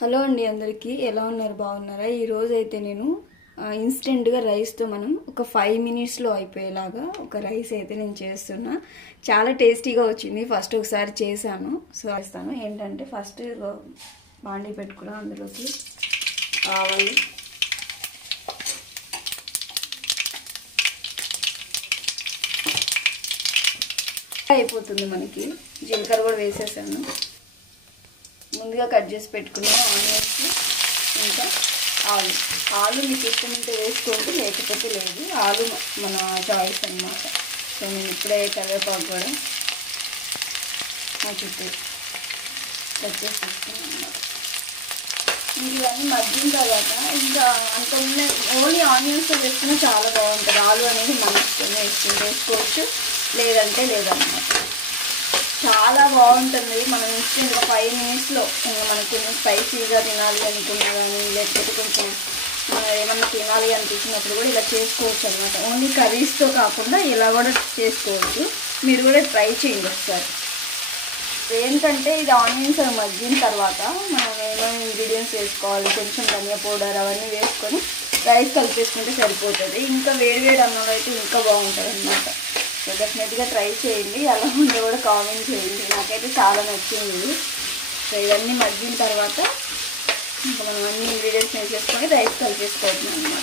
Hello అండి అందరికీ ఎలా ఉన్నారు బాగున్నారా ఈ రోజు అయితే నేను ఇన్స్టెంట్ గా రైస్ తో మనం ఒక 5 మినిట్స్ లో అయిపోయేలాగా ఒక రైస్ అయితే నేను చేస్తున్నా చాలా టేస్టీగా వచ్చింది ఫస్ట్ ఒకసారి చేశాను సో చేస్తాను ఏంటంటే ఫస్ట్ బాండీ పెట్టుకున్నా అందులోకి ఆవాలు అయిపోతుంది మనకి జీలకర్ర కూడా వేసేసాను ముందుగా కట్ చేసి పెట్టుకున్న ఆనియన్స్ ఇంకా ఆలు మీకు ఇష్టం ఉంటే వేసుకోండి లేకపోతే లేదు ఆలు మన చాయిస్ అన్నమాట సో నేను ఇప్పుడే కరివేపాకు కూడా మా చుట్టూ కట్ చేసి పెట్టుకున్నాను అన్నమాట ఇవన్నీ మగ్గిన తర్వాత ఇంకా అంతకుముందే ఓన్లీ ఆనియన్స్తో వేసుకున్నా చాలా బాగుంటుంది ఆలు అనేది మన ఇష్టం వేసుకోవచ్చు లేదంటే లేదన్నమాట చాలా బాగుంటుంది మనం ఇన్స్టెంట్గా 5 మినిట్స్లో మనకు కొంచెం స్పైసీగా తినాలి అనుకున్నా కానీ లేకపోతే కొంచెం ఏమన్నా తినాలి అనిపించినప్పుడు కూడా ఇలా చేసుకోవచ్చు అనమాట ఓన్లీ కర్రీస్తో కాకుండా ఇలా కూడా చేసుకోవచ్చు మీరు కూడా ట్రై చేయండి ఒకసారి ఏంటంటే ఇది ఆనియన్స్ మగ్గిన తర్వాత మనం ఏమైనా ఇంగ్రీడియంట్స్ వేసుకోవాలి కొంచెం ధనియా పౌడర్ అవన్నీ వేసుకొని రైస్ కలిపేసుకుంటే సరిపోతుంది ఇంకా వేడివేడి అన్నంలో అయితే ఇంకా బాగుంటుంది అన్నమాట సో డెఫినెట్గా ట్రై చేయండి అలా ఉంటే కూడా కామెంట్ చేయండి నాకైతే చాలా నచ్చింది సో ఇవన్నీ మగ్గిన తర్వాత ఇంకా మనం అన్ని ఇంగ్రీడియంట్స్ వేసేసుకొని రైస్ కలిపేసుకోవద్దు అనమాట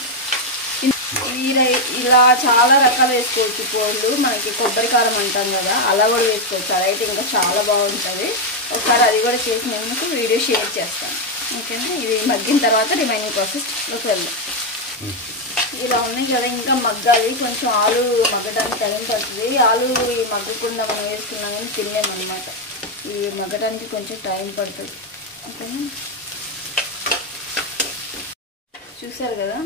ఇలా చాలా రకాలు వేసుకోవచ్చు కోళ్ళు మనకి కొబ్బరి కారం అంటాం కదా అలా కూడా వేసుకోవచ్చు అదైతే ఇంకా చాలా బాగుంటుంది ఒకసారి అది కూడా చేసినందుకు వీడియో షేర్ చేస్తాను ఓకేనా ఇది మగ్గిన తర్వాత రిమైనింగ్ ప్రాసెస్లోకి వెళ్దాం ఇలా ఉన్నాయి కదా ఇంకా మగ్గాలి కొంచెం ఆలు మగ్గడానికి టైం పడుతుంది ఆలు ఈ మగ్గకుండా మనం వేసుకున్నాం కానీ తినలేమన్నమాట ఈ మగ్గడానికి కొంచెం టైం పడుతుంది ఓకేనా చూసారు కదా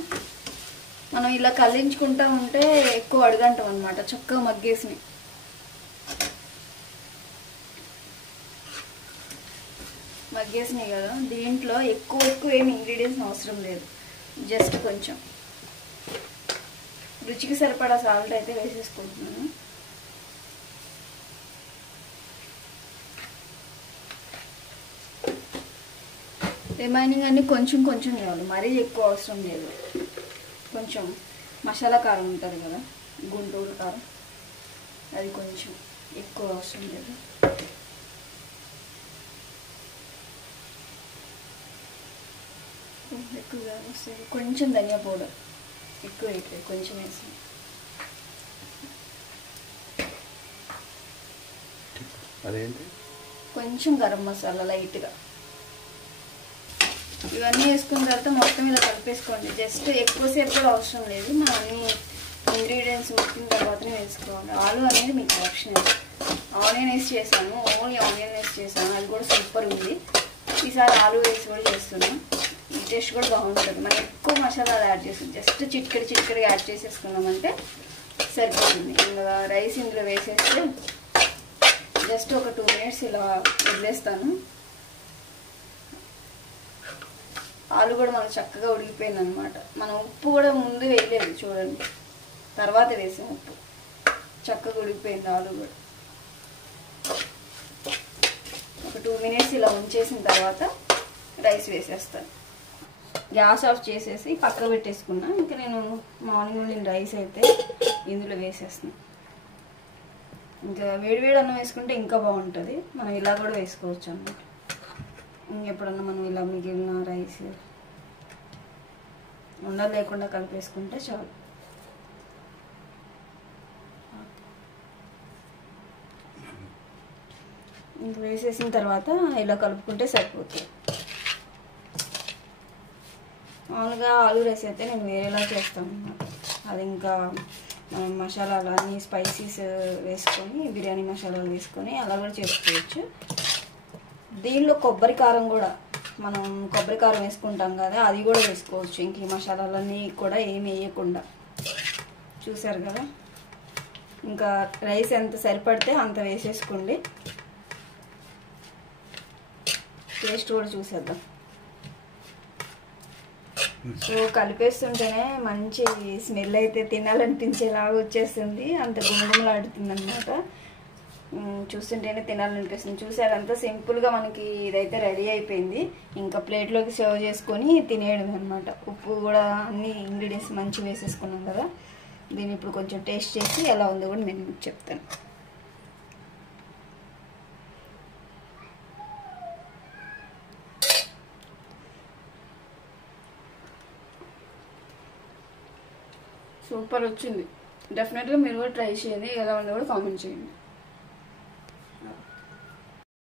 మనం ఇలా కల్లించుకుంటూ ఉంటే ఎక్కువ అడగంటాం అనమాట చక్కగా మగ్గేసినాయి కదా దీంట్లో ఎక్కువ ఏమి ఇంగ్రీడియంట్స్ అవసరం లేదు జస్ట్ కొంచెం రుచికి సరిపడా సాల్ట్ అయితే వేసేసుకుంటున్నాను రిమైనింగ్ అన్ని కొంచెం కావాలి మరీ ఎక్కువ అవసరం లేదు కొంచెం మసాలా కారం ఉంటుంది కదా గుంటూరు కారం అది కొంచెం ఎక్కువ అవసరం లేదు ఎక్కువగా వస్తుంది కొంచెం ధనియా పౌడర్ ఎక్కువ వేయట్లేదు కొంచెం వేసి అదేంటి కొంచెం గరం మసాలా లైట్గా ఇవన్నీ వేసుకున్న తర్వాత మొత్తం ఇలా కలిపేసుకోండి జస్ట్ ఎక్కువసేపు కూడా అవసరం లేదు మనం అన్ని ఇంగ్రీడియంట్స్ ఉడికిన తర్వాతనే వేసుకోవాలి ఆలు అనేది మీకు ఆప్షనల్ ఆనియన్ వేసి చేశాను ఓన్లీ ఆనియన్ వేసి చేశాను అది కూడా సూపర్ ఉంది ఈసారి ఆలు వేసి కూడా చేస్తున్నాను ఈ టేస్ట్ కూడా బాగుంటుంది మనం ఎక్కువ మసాలాలు యాడ్ చేస్తాం జస్ట్ చిటికెడు యాడ్ చేసేసుకున్నామంటే సరిపోతుంది ఇంకా రైస్ ఇందులో వేసేస్తే జస్ట్ ఒక 2 మినిట్స్ ఇలా వదిలేస్తాను ఆలు కూడా మనకు చక్కగా ఉడికిపోయింది అనమాట మనం ఉప్పు కూడా ముందు వేయలేదు చూడండి తర్వాత వేసాం ఉప్పు చక్కగా ఉడికిపోయింది ఆలు కూడా ఒక 2 మినిట్స్ ఇలా ఉంచేసిన తర్వాత రైస్ వేసేస్తాను గ్యాస్ ఆఫ్ చేసేసి పక్క పెట్టేసుకున్నా ఇంకా నేను మార్నింగ్ రైస్ అయితే ఇందులో వేసేస్తున్నాను ఇంకా వేడి అన్నం వేసుకుంటే ఇంకా బాగుంటుంది మనం ఇలా కూడా వేసుకోవచ్చు అన్నమాట ఇంకెప్పుడన్నా మనం ఇలా మిగిలిన రైస్ ఉండలు లేకుండా కలిపేసుకుంటే చాలు ఇంక వేసేసిన తర్వాత ఇలా కలుపుకుంటే సరిపోతుంది మామూలుగా ఆలు రైస్ అయితే నేను వేరేలా చేస్తాను అన్నమాట అది ఇంకా మనం మసాలాలు అన్నీ స్పైసీస్ వేసుకొని బిర్యానీ మసాలాలు వేసుకొని అలా కూడా చేసుకోవచ్చు దీనిలో కొబ్బరి కారం కూడా మనం కొబ్బరి కారం వేసుకుంటాం కదా అది కూడా వేసుకోవచ్చు ఇంక ఈ మసాలాలన్నీ కూడా ఏమి వేయకుండా చూసారు కదా ఇంకా రైస్ ఎంత సరిపడితే అంత వేసేసుకోండి టేస్ట్ కూడా చూసేద్దాం సో కలిపేస్తుంటేనే మంచి స్మెల్ అయితే తినాలనిపించేలాగా వచ్చేస్తుంది అంత గుమగుమలాడుతుంది అనమాట చూస్తుంటేనే తినాలనిపిస్తుంది. చూసారు అంతా సింపుల్గా మనకి ఇదైతే రెడీ అయిపోయింది. ఇంకా ప్లేట్లోకి సర్వ్ చేసుకొని తినేయడం అనమాట. ఉప్పు కూడా అన్ని ఇంగ్రీడియంట్స్ మంచి వేసేసుకున్నాం కదా. దీన్ని ఇప్పుడు కొంచెం టేస్ట్ చేసి ఎలా ఉందో కూడా నేను మీకు చెప్తాను. సూపర్ వచ్చింది. డెఫినెట్గా మీరు కూడా ట్రై చేయండి. ఎలా ఉందో కూడా కామెంట్ చేయండి.